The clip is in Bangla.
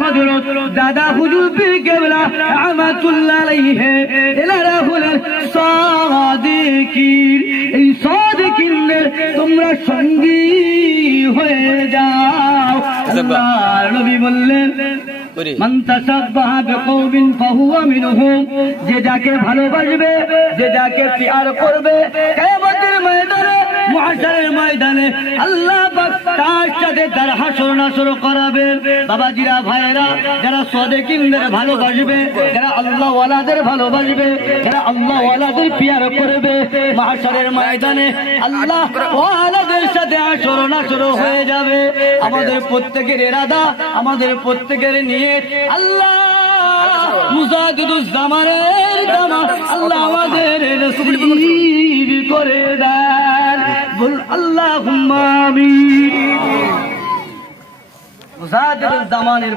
হযরত দাদা হুজুর পীর কেবলা রাহমাতুল্লাহ আলাইহি এনারা হলেন সাদিকিন। এই সাদিকিনদের তোমরা সঙ্গী হয়ে যাও। আল্লাহর নবী বললেন মান তাসাব্বাহা বিকওমিন ফাহুয়া মিনহুম, যে যাকে ভালোবাসবে, যে যাকে প্যার করবে, কিয়ামতের ময়দানে, মুহশরের ময়দানে আল্লাহ পাক তার সাথে তার হাসর নাসর করাবেন। বাবাজিরা, ভাইয়েরা, যারা সাদিকিনদের ভালোবাসবে, যারা আল্লাহ ওয়ালাদের ভালোবাসবে, যারা আল্লাহ ওয়ালাদের প্যার করবে, মুহশরের ময়দানে আল্লাহ ওয়ালাদের সাথে হাসর নাসর হয়ে যাবে। আমাদের প্রত্যেকের ইরাদা, আমাদের প্রত্যেকের নিয়ত আল্লাহ মুজাদ্দিদুজ জামানের জামা আল্লাহ আমাদের নসিব করে দেন। বল আল্লাহুম্মা আমিন। মুজাদ্দিদুজ জামানের